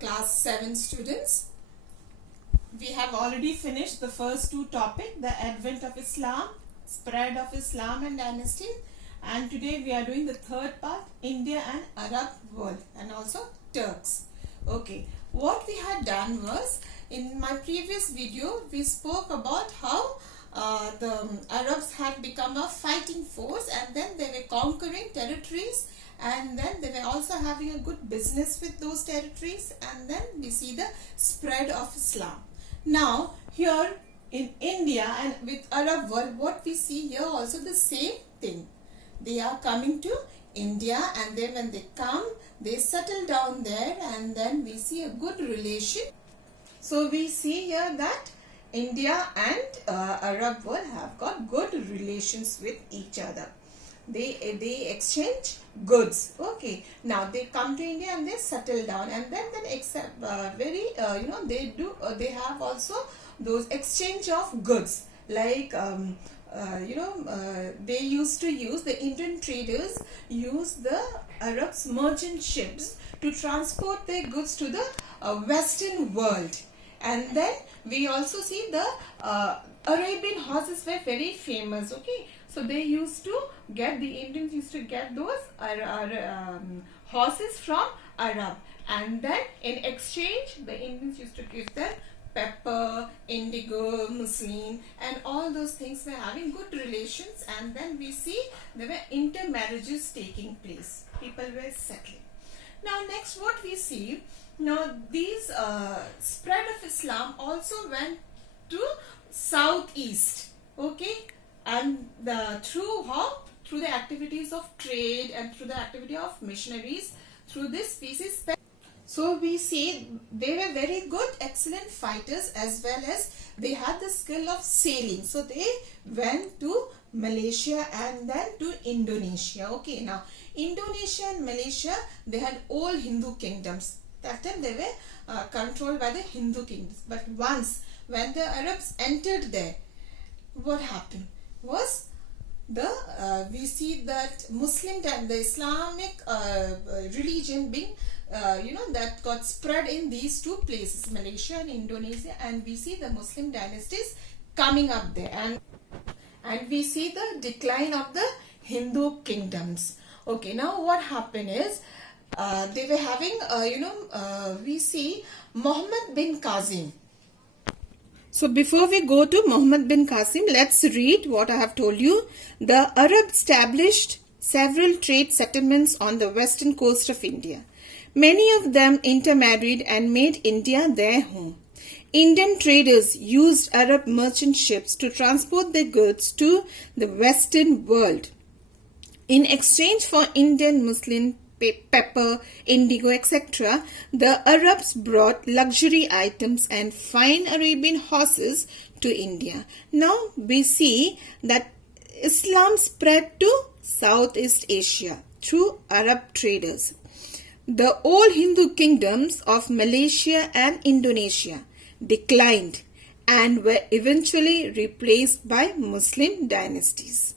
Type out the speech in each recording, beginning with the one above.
class 7 students. We have already finished the first two topics, the advent of Islam, spread of Islam and dynasty, and today we are doing the third part, India and Arab world, and also Turks. Okay, what we had done was, in my previous video we spoke about how the Arabs had become a fighting force, and then they were conquering territories, and then they were also having a good business with those territories, and then we see the spread of Islam. Now here in India and with Arab world, what we see here also the same thing. They are coming to India, and then when they come, they settle down there, and then we see a good relation. So we see here that India and Arab world have got good relations with each other. They exchange goods. Okay, now they come to India and they settle down, and then accept they have also those exchange of goods, like they used to use, the Indian traders use the Arabs merchant ships to transport their goods to the western world. And then we also see the Arabian horses were very famous. Okay, so they used to get, the Indians used to get those horses from Arab, and then in exchange the Indians used to give them pepper, indigo, muslin, and all those things were having good relations. And then we see there were intermarriages taking place. People were settling. Now next what we see, now these spread of Islam also went to southeast. Okay, and through the activities of trade and through the activity of missionaries, through this species. So we see they were very good, excellent fighters, as well as they had the skill of sailing. So they went to Malaysia and then to Indonesia. Okay, now Indonesia and Malaysia, they had all Hindu kingdoms. That time they were controlled by the Hindu kingdoms. But once when the Arabs entered there, what happened was we see that Muslim and the Islamic religion being that got spread in these two places, Malaysia and Indonesia, and we see the Muslim dynasties coming up there, and we see the decline of the Hindu kingdoms. Okay, now what happened is they were having we see Muhammad bin Qasim. So before we go to Muhammad bin Qasim, let's read what I have told you. The Arabs established several trade settlements on the western coast of India. Many of them intermarried and made India their home. Indian traders used Arab merchant ships to transport their goods to the western world. In exchange for Indian muslin, pepper, indigo, etc., the Arabs brought luxury items and fine Arabian horses to India. Now we see that Islam spread to Southeast Asia through Arab traders. The old Hindu kingdoms of Malaysia and Indonesia declined and were eventually replaced by Muslim dynasties.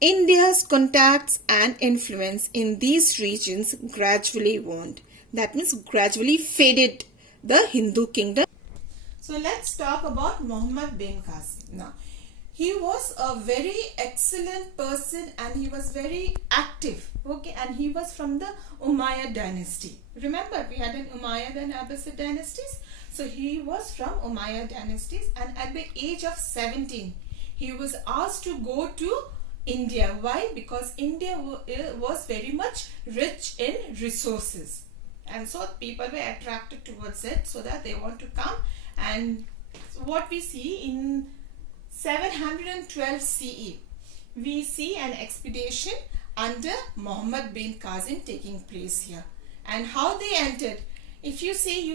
India's contacts and influence in these regions gradually waned. That means gradually faded the Hindu kingdom. So let's talk about Muhammad bin Qasim. Now, he was a very excellent person and he was very active. Okay, and he was from the Umayyad dynasty. Remember, we had an Umayyad and Abbasid dynasties. So he was from Umayyad dynasties, and at the age of 17, he was asked to go to India. Why? Because India was very much rich in resources, and so people were attracted towards it, so that they want to come. And what we see in 712 CE, we see an expedition under Muhammad bin Qasim taking place here. And how they entered, if you see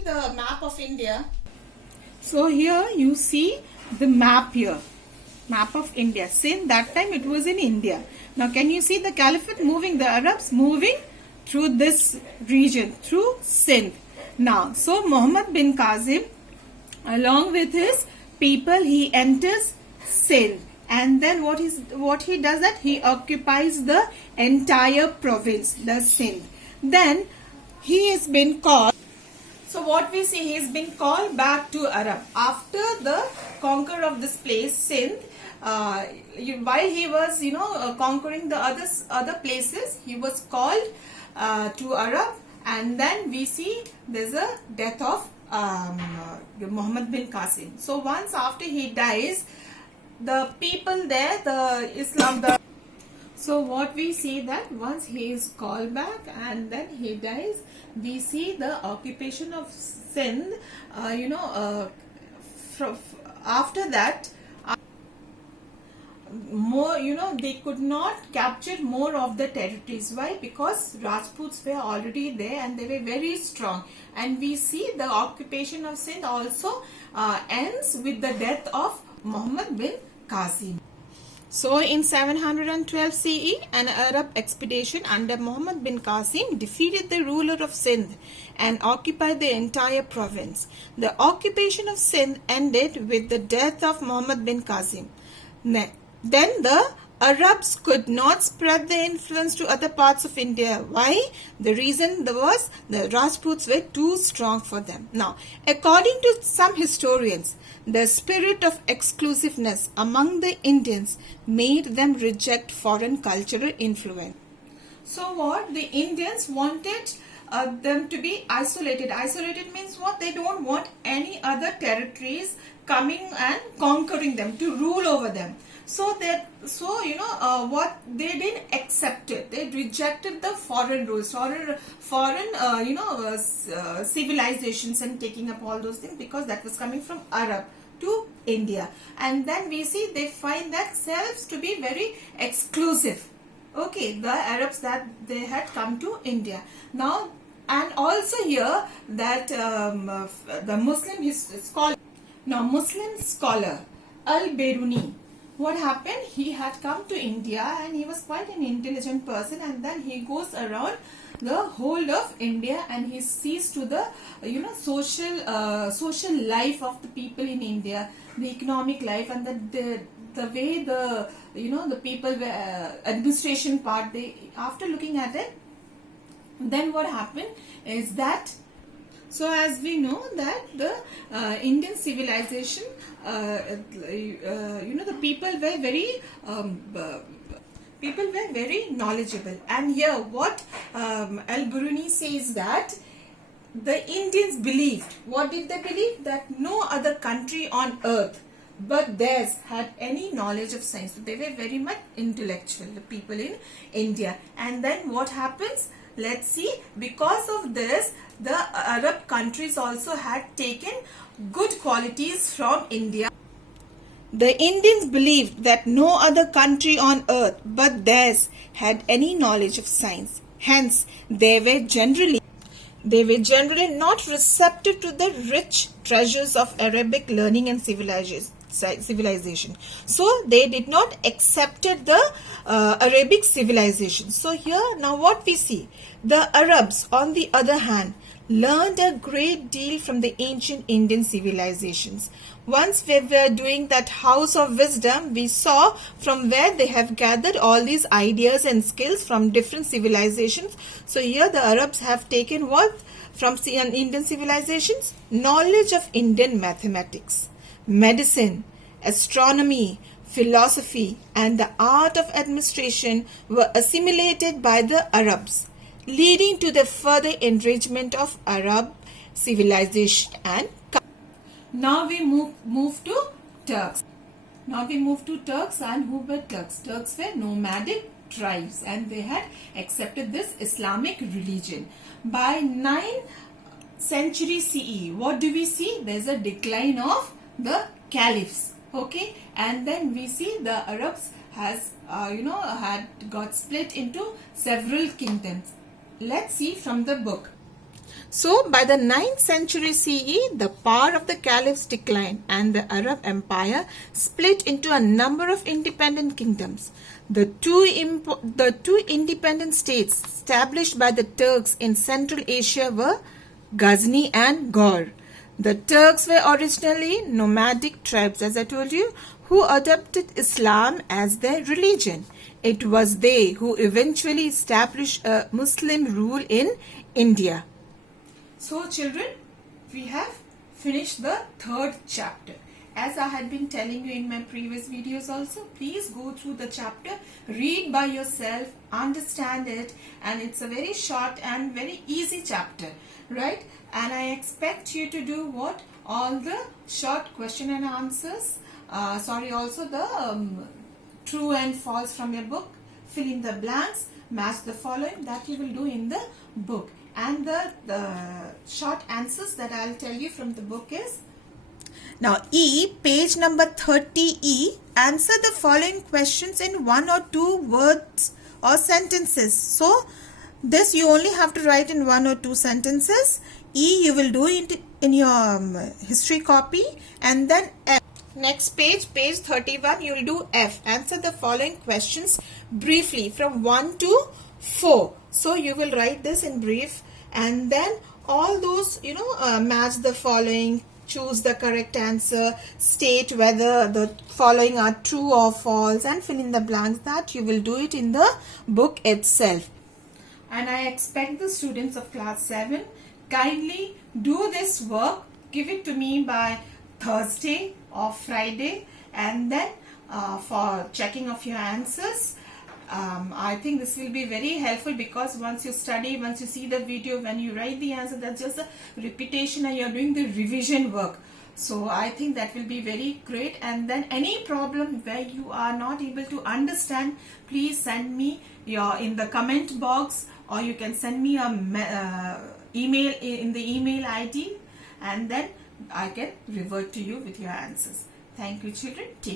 the map of India. So here you see the map here. Map of India. Since that time it was in India. Now can you see the Caliphate moving, the Arabs moving through this region, through Sindh. Now, so Muhammad bin Qasim, along with his people, he enters Sindh. And then what he does that he occupies the entire province, the Sindh. Then he has been called. So what we see, he has been called back to Arab after the conquer of this place, Sindh. While he was, conquering the other places, he was called to Arab, and then we see there's a death of Muhammad bin Qasim. So once after he dies, the people there, so what we see that once he is called back and then he dies, we see the occupation of Sindh, after that, more, they could not capture more of the territories. Why? Because Rajputs were already there and they were very strong. And we see the occupation of Sindh also ends with the death of Muhammad bin Qasim. So in 712 CE, an Arab expedition under Muhammad bin Qasim defeated the ruler of Sindh and occupied the entire province. The occupation of Sindh ended with the death of Muhammad bin Qasim. Then the Arabs could not spread their influence to other parts of India. Why? The reason was the Rajputs were too strong for them. Now, according to some historians, the spirit of exclusiveness among the Indians made them reject foreign cultural influence. So what? The Indians wanted them to be isolated. Isolated means what? They don't want any other territories coming and conquering them, to rule over them. So what they didn't accept it. They rejected the foreign rules, foreign civilizations, and taking up all those things, because that was coming from Arab to India. And then we see they find themselves to be very exclusive. Okay, the Arabs that they had come to India now, and also here that the Muslim scholar Al-Biruni. What happened? He had come to India and he was quite an intelligent person, and then he goes around the whole of India and he sees to the social life of the people in India, the economic life, and the way the people were administration part. After looking at it, then what happened is that, so as we know that the Indian civilization, the people were very knowledgeable. And here what Al-Biruni says that the Indians believed, what did they believe? That no other country on earth but theirs had any knowledge of science. So they were very much intellectual, the people in India. And then what happens? Let's see, because of this, the Arab countries also had taken good qualities from India. The Indians believed that no other country on earth but theirs had any knowledge of science. Hence, they were generally not receptive to the rich treasures of Arabic learning and civilization. So they did not accept the Arabic civilization. So here now what we see, the Arabs on the other hand learned a great deal from the ancient Indian civilizations. Once we were doing that house of wisdom, we saw from where they have gathered all these ideas and skills from different civilizations. So here the Arabs have taken what from Indian civilizations? Knowledge of Indian mathematics, medicine, astronomy, philosophy, and the art of administration were assimilated by the Arabs, leading to the further enrichment of Arab civilization and culture. Now we move to Turks. Now we move to Turks, and who were Turks? Turks were nomadic tribes and they had accepted this Islamic religion. By 9th century CE, what do we see? There's a decline of the caliphs. Okay, and then we see the Arabs has had got split into several kingdoms. Let's see from the book. So by the 9th century CE, the power of the caliphs declined and the Arab Empire split into a number of independent kingdoms. The two independent states established by the Turks in Central Asia were Ghazni and Ghor. The Turks were originally nomadic tribes, as I told you, who adopted Islam as their religion. it was they who eventually established a Muslim rule in India. So children, we have finished the third chapter. As I had been telling you in my previous videos also, please go through the chapter, read by yourself, understand it, and it's a very short and very easy chapter, right? And I expect you to do what? All the short question and answers, also the true and false from your book, fill in the blanks, match the following, that you will do in the book. And the short answers that I'll tell you from the book is, now E, page number 30E, answer the following questions in 1 or 2 words or sentences. So this you only have to write in 1 or 2 sentences. E, you will do it in your history copy. And then F. Next page, page 31, you will do F. Answer the following questions briefly from 1 to 4. So you will write this in brief, and then all those, match the following, choose the correct answer, state whether the following are true or false, and fill in the blanks. That you will do it in the book itself. And I expect the students of class 7 kindly do this work, give it to me by Thursday or Friday, and then for checking of your answers. I think this will be very helpful, because once you study, once you see the video, when you write the answer, that's just a repetition and you're doing the revision work. So I think that will be very great. And then any problem where you are not able to understand, please send me in the comment box, or you can send me a email in the email ID, and then I can revert to you with your answers. Thank you children. Take